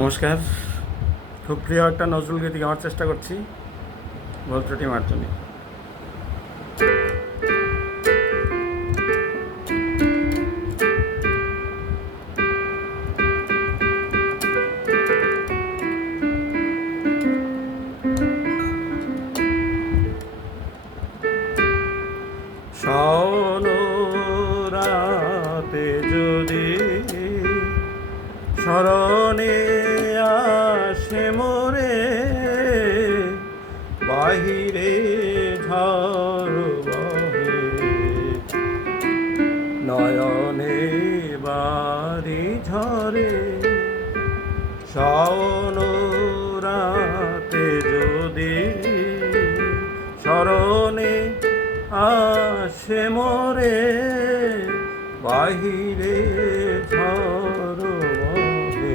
নমস্কার। খুব প্রিয় একটা নজরুল গীতি গাওয়ার চেষ্টা করছি ভুল ত্রুটি মার্জনী রাতে যদি স্মরণে নয়নে বাড়ি ঝরে রাতে যদি স্মরণে আসে মোরে বাহিরে বহে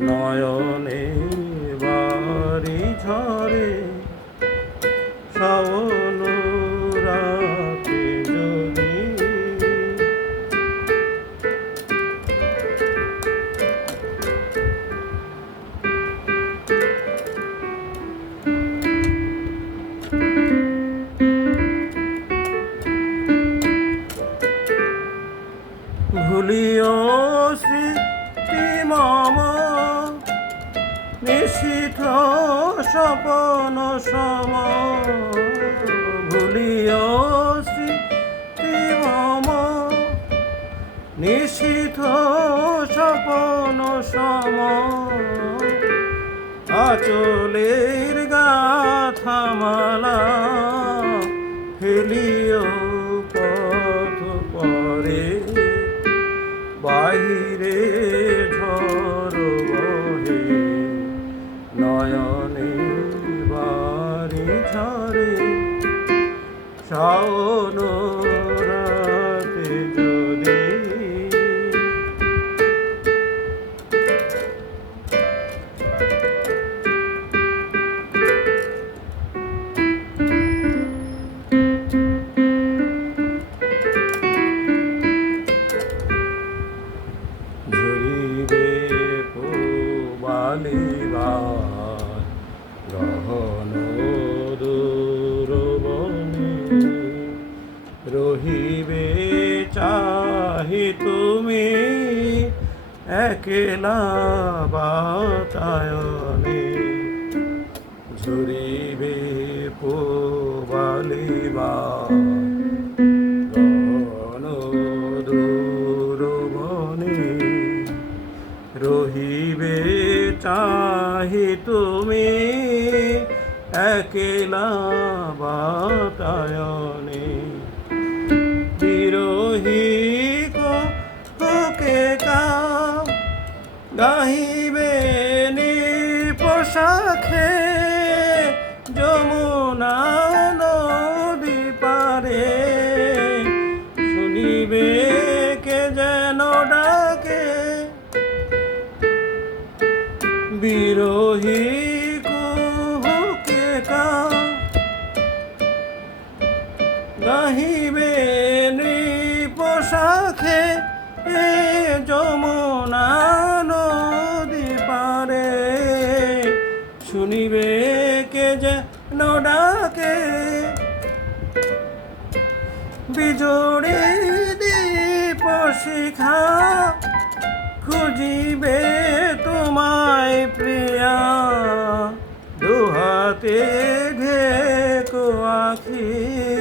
নয়নে বাড়ি ঝরে শাওন ভুলিও স্মৃতি মম। নিশিথ স্বপন সম। ভুলিও স্মৃতি মম। নিশিথ স্বপন সম। আচলের গাথামালা ফেলিও বালিবার গহন দূরবনে রহিবে চাহি তুমি একলা বাতায়নে। ঝরিবে পোবালিবার গহন চাহি তুমি একলা বাতায়নে। বিরোহী কোকে কাম গাহিবে পোশাখে যমুনা গাহিবে পোশাখে এ যমুনা নদী পারে। শুনিবে কে যে নডাকে, বিজোড়ে দীপ শিখা খুঁজিবে তোমায় প্রিয়া। দুহাতে ঢেকো আখি।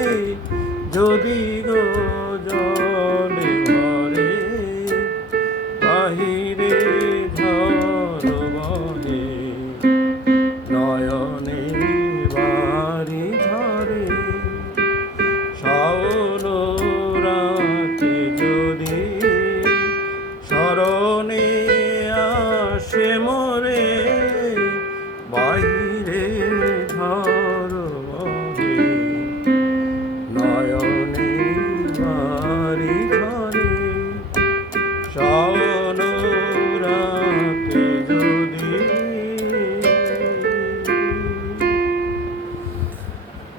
যদি গো জলে ভরে বাহিরে বহে, নয়নে বাড়ি ঝরে, শাওন রাতে যদি স্মরণে আসে মোরে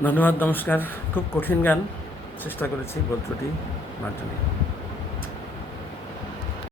ধন্যবাদ নমস্কার। খুব কঠিন গান চেষ্টা করেছি গল্পটি মার্জনী